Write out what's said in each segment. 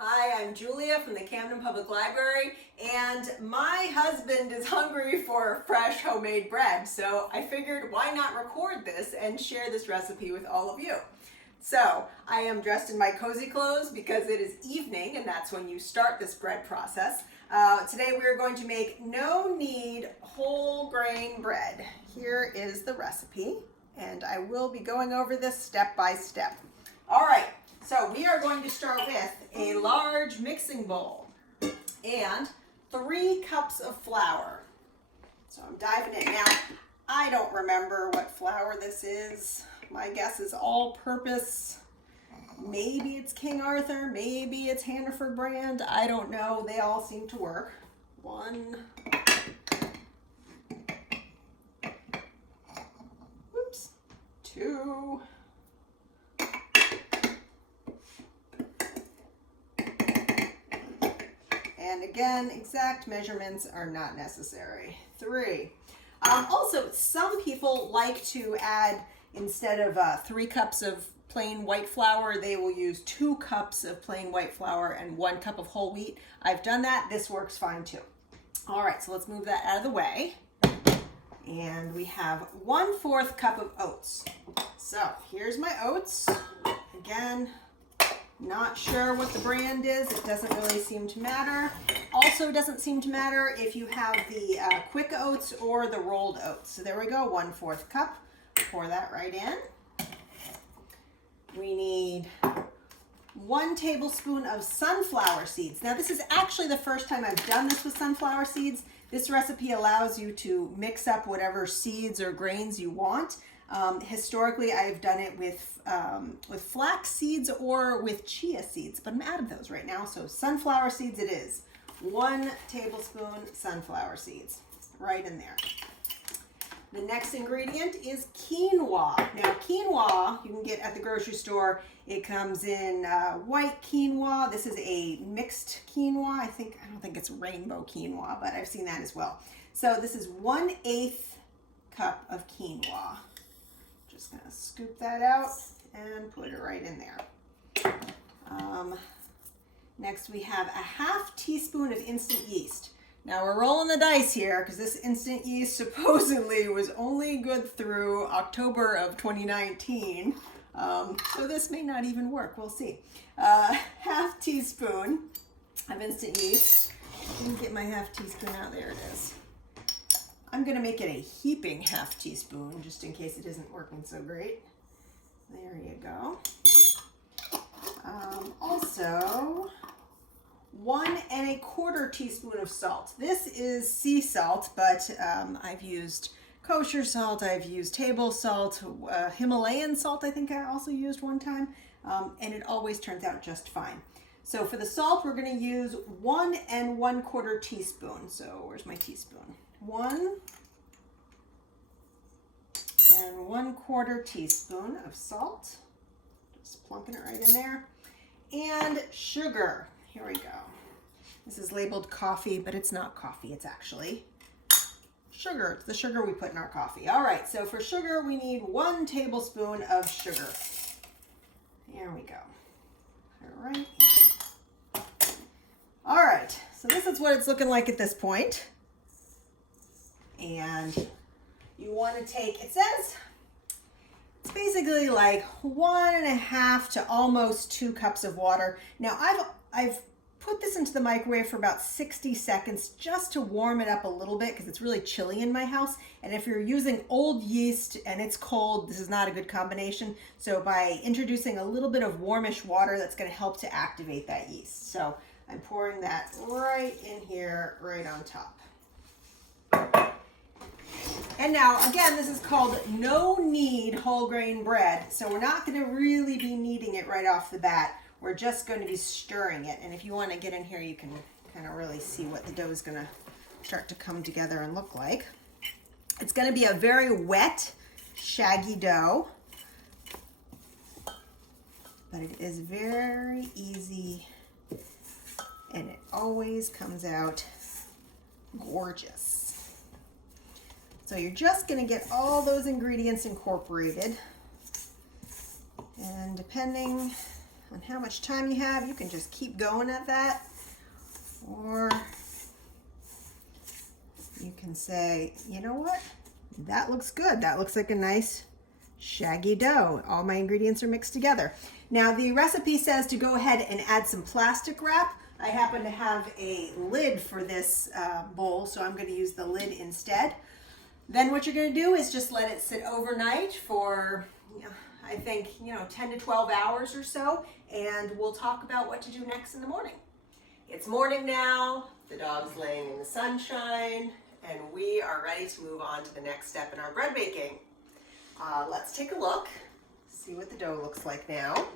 Hi, I'm Julia from the Camden Public Library, and my husband is hungry for fresh homemade bread, so I figured why not record this and share this recipe with all of you. So, I am dressed in my cozy clothes because it is evening and that's when you start this bread process. Today we are going to make no-knead whole grain bread. Here is the recipe, and I will be going over this step by step. All right. So we are going to start with a large mixing bowl and 3 cups of flour. So I'm diving in. Now, I don't remember what flour this is. My guess is all-purpose. Maybe it's King Arthur, maybe it's Hannaford brand. I don't know. They all seem to work. 1. Whoops. 2. And again, exact measurements are not necessary. 3. Also, some people like to add, instead of 3 cups of plain white flour, they will use 2 cups of plain white flour and 1 cup of whole wheat. I've done that. This works fine too. All right, so let's move that out of the way. And we have 1/4 cup of oats. So here's my oats. Again, not sure what the brand is. It doesn't really seem to matter. Also doesn't seem to matter if you have the quick oats or the rolled oats. So there we go, 1/4 cup. Pour that right in. We need 1 tablespoon of sunflower seeds. Now this is actually the first time I've done this with sunflower seeds. This recipe allows you to mix up whatever seeds or grains you want. Historically, I've done it with flax seeds or with chia seeds, but I'm out of those right now, so sunflower seeds it is. 1 tablespoon sunflower seeds, right in there. The next ingredient is quinoa. Now, quinoa you can get at the grocery store. It comes in white quinoa. This is a mixed quinoa. I don't think it's rainbow quinoa, but I've seen that as well. So this is 1/8 cup of quinoa. Just gonna scoop that out and put it right in there. Next we have a 1/2 teaspoon of instant yeast. Now we're rolling the dice here because this instant yeast supposedly was only good through October of 2019. So this may not even work, we'll see. 1/2 teaspoon of instant yeast. Let me get my 1/2 teaspoon out, there it is. I'm gonna make it a heaping 1/2 teaspoon just in case it isn't working so great. There you go. Also, 1¼ teaspoon of salt. This is sea salt, but I've used kosher salt, I've used table salt, Himalayan salt I think I also used one time, and it always turns out just fine. So for the salt, we're gonna use 1 1/4 teaspoon. So where's my teaspoon? 1 1/4 teaspoon of salt. Just plunking it right in there. And sugar. Here we go. This is labeled coffee, but it's not coffee. It's actually sugar. It's the sugar we put in our coffee. All right, so for sugar, we need 1 tablespoon of sugar. There we go. All right. All right, so this is what it's looking like at this point. And you want to take, it says, it's basically like 1½ to almost 2 cups of water. Now I've put this into the microwave for about 60 seconds just to warm it up a little bit because it's really chilly in my house. And if you're using old yeast and it's cold, this is not a good combination. So by introducing a little bit of warmish water, that's going to help to activate that yeast. So I'm pouring that right in here, right on top. And now, again, this is called no-knead whole grain bread. So we're not going to really be kneading it right off the bat. We're just going to be stirring it. And if you want to get in here, you can kind of really see what the dough is going to start to come together and look like. It's going to be a very wet, shaggy dough. But it is very easy. And it always comes out gorgeous. So you're just going to get all those ingredients incorporated. And depending on how much time you have. You can just keep going at that, or you can say, you know what, that looks good. That looks like a nice shaggy dough. All my ingredients are mixed together. Now the recipe says to go ahead and add some plastic wrap. I happen to have a lid for this bowl, so I'm going to use the lid instead. Then what you're going to do is just let it sit overnight for, I think, 10 to 12 hours or so, and we'll talk about what to do next in the morning. It's morning now, the dog's laying in the sunshine, and we are ready to move on to the next step in our bread baking. Let's take a look, see what the dough looks like now.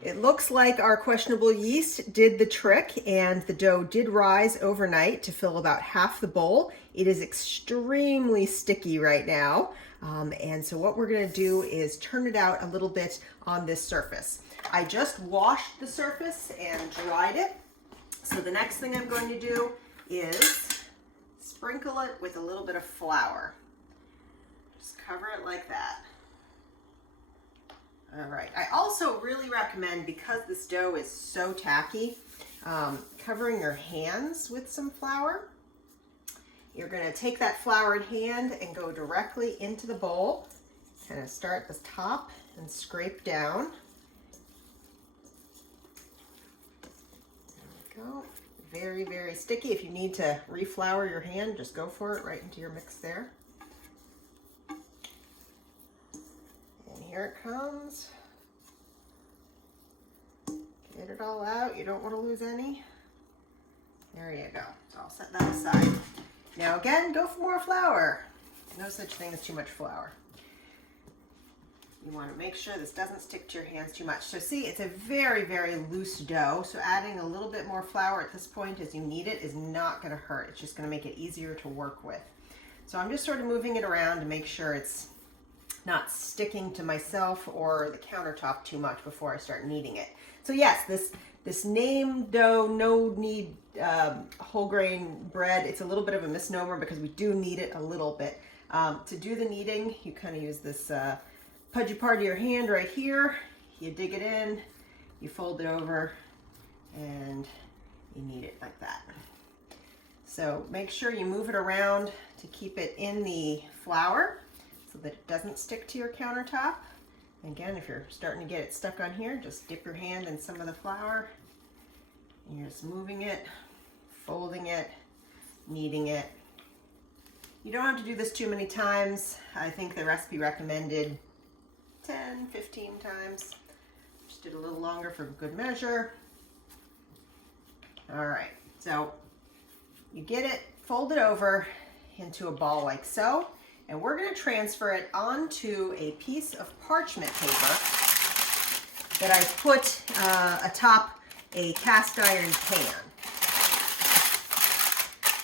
It looks like our questionable yeast did the trick, and the dough did rise overnight to fill about half the bowl. It is extremely sticky right now, and so what we're going to do is turn it out a little bit on this surface. I just washed the surface and dried it, so the next thing I'm going to do is sprinkle it with a little bit of flour. Just cover it like that. All right, I also really recommend, because this dough is so tacky, covering your hands with some flour. You're going to take that floured hand and go directly into the bowl. Kind of start at the top and scrape down. There we go. Very, very sticky. If you need to reflour your hand, just go for it right into your mix there. Here it comes. Get it all out. You don't want to lose any. There you go. So I'll set that aside. Now again, go for more flour. No such thing as too much flour. You want to make sure this doesn't stick to your hands too much. So see, it's a very, very loose dough. So adding a little bit more flour at this point as you need it is not going to hurt. It's just going to make it easier to work with. So I'm just sort of moving it around to make sure it's not sticking to myself or the countertop too much before I start kneading it. So yes, this name dough, no-knead whole grain bread, it's a little bit of a misnomer because we do knead it a little bit. To do the kneading, you kind of use this pudgy part of your hand right here. You dig it in, you fold it over, and you knead it like that. So make sure you move it around to keep it in the flour, so that it doesn't stick to your countertop. Again, if you're starting to get it stuck on here, just dip your hand in some of the flour. And you're just moving it, folding it, kneading it. You don't have to do this too many times. I think the recipe recommended 10, 15 times. Just did a little longer for good measure. All right, so you get it, fold it over into a ball like so. And we're going to transfer it onto a piece of parchment paper that I put atop a cast iron pan.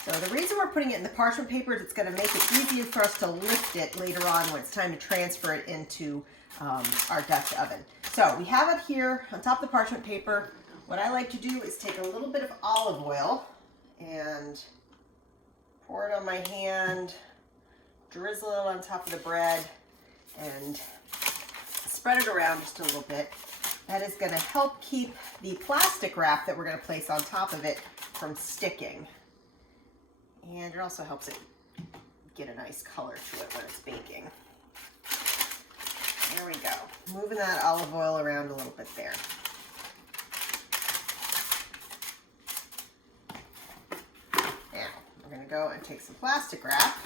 So the reason we're putting it in the parchment paper is it's going to make it easier for us to lift it later on when it's time to transfer it into our Dutch oven. So we have it here on top of the parchment paper. What I like to do is take a little bit of olive oil and pour it on my hand, drizzle it on top of the bread, and spread it around just a little bit. That is going to help keep the plastic wrap that we're going to place on top of it from sticking. And it also helps it get a nice color to it when it's baking. There we go. Moving that olive oil around a little bit there. Now, we're going to go and take some plastic wrap.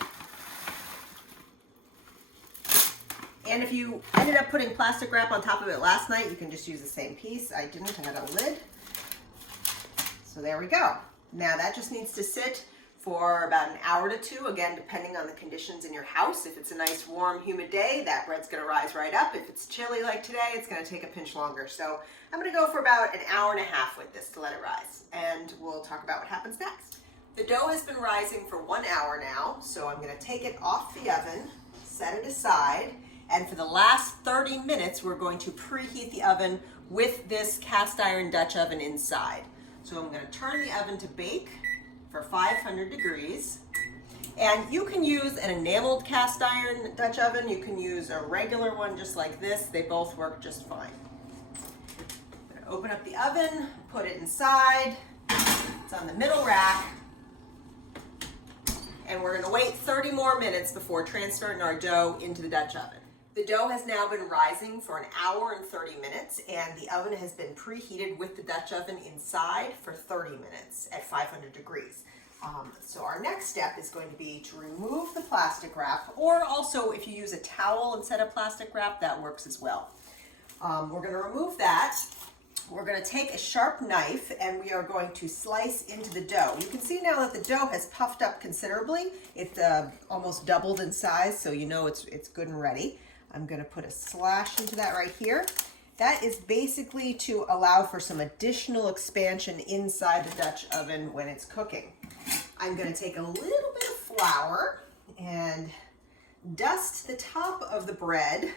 And if you ended up putting plastic wrap on top of it last night, you can just use the same piece. I didn't, I had a lid. So there we go. Now that just needs to sit for about an hour to two, again, depending on the conditions in your house. If it's a nice, warm, humid day, that bread's gonna rise right up. If it's chilly like today, it's gonna take a pinch longer. So I'm gonna go for about an hour and a half with this to let it rise. And we'll talk about what happens next. The dough has been rising for 1 hour now, so I'm gonna take it off the oven, set it aside, and for the last 30 minutes, we're going to preheat the oven with this cast iron Dutch oven inside. So I'm going to turn the oven to bake for 500 degrees. And you can use an enameled cast iron Dutch oven. You can use a regular one just like this. They both work just fine. Open up the oven, put it inside. It's on the middle rack. And we're gonna wait 30 more minutes before transferring our dough into the Dutch oven. The dough has now been rising for an hour and 30 minutes, and the oven has been preheated with the Dutch oven inside for 30 minutes at 500 degrees. So our next step is going to be to remove the plastic wrap, or also if you use a towel instead of plastic wrap, that works as well. We're gonna remove that. We're gonna take a sharp knife and we are going to slice into the dough. You can see now that the dough has puffed up considerably. It's almost doubled in size, so you know it's good and ready. I'm gonna put a slash into that right here. That is basically to allow for some additional expansion inside the Dutch oven when it's cooking. I'm gonna take a little bit of flour and dust the top of the bread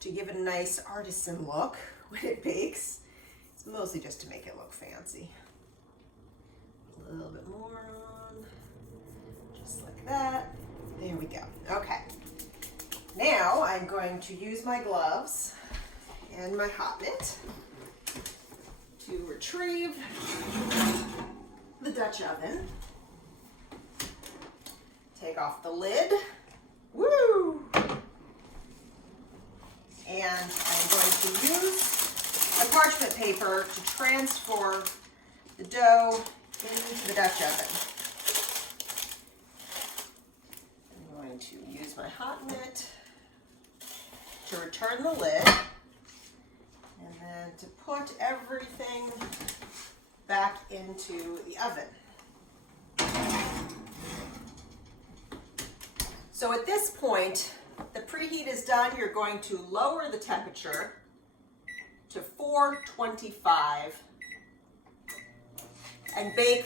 to give it a nice artisan look when it bakes. It's mostly just to make it look fancy. A little bit more on, just like that. There we go. Okay. Now I'm going to use my gloves and my hot mitt to retrieve the Dutch oven. Take off the lid. Woo! And I'm going to use the parchment paper to transfer the dough into the Dutch oven. I'm going to use my hot mitt to return the lid, and then to put everything back into the oven. So at this point, the preheat is done. You're going to lower the temperature to 425 and bake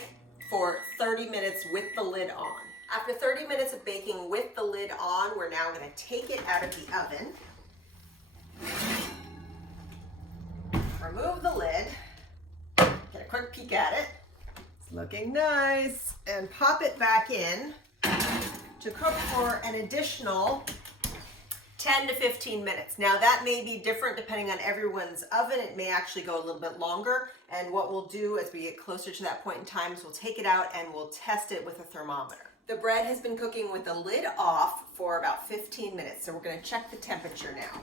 for 30 minutes with the lid on. After 30 minutes of baking with the lid on, we're now going to take it out of the oven. Remove the lid, get a quick peek at it. It's looking nice. And pop it back in to cook for an additional 10 to 15 minutes. Now that may be different depending on everyone's oven. It may actually go a little bit longer. And what we'll do as we get closer to that point in time is we'll take it out and we'll test it with a thermometer. The bread has been cooking with the lid off for about 15 minutes. So we're gonna check the temperature now.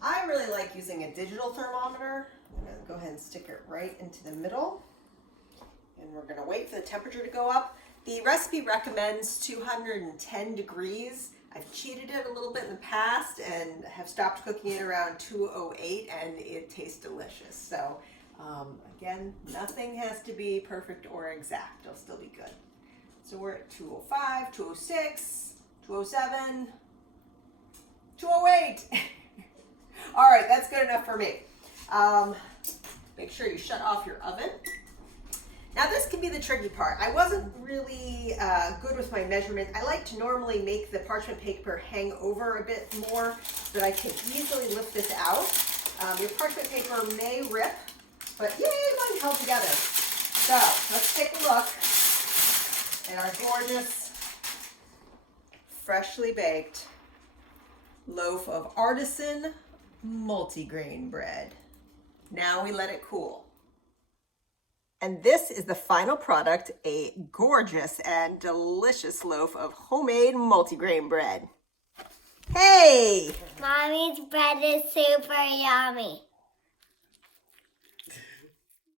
I really like using a digital thermometer. I'm gonna go ahead and stick it right into the middle. And we're gonna wait for the temperature to go up. The recipe recommends 210 degrees. I've cheated it a little bit in the past and have stopped cooking it around 208 and it tastes delicious. So again, nothing has to be perfect or exact. It'll still be good. So we're at 205, 206, 207, 208. All right, that's good enough for me. Make sure you shut off your oven. Now this can be the tricky part. I wasn't really good with my measurements. I like to normally make the parchment paper hang over a bit more so that I can easily lift this out. Your parchment paper may rip, but yay, mine held together. So let's take a look at our gorgeous, freshly baked loaf of Artisan multigrain bread. Now we let it cool. And this is the final product, a gorgeous and delicious loaf of homemade multigrain bread. Hey! Mommy's bread is super yummy.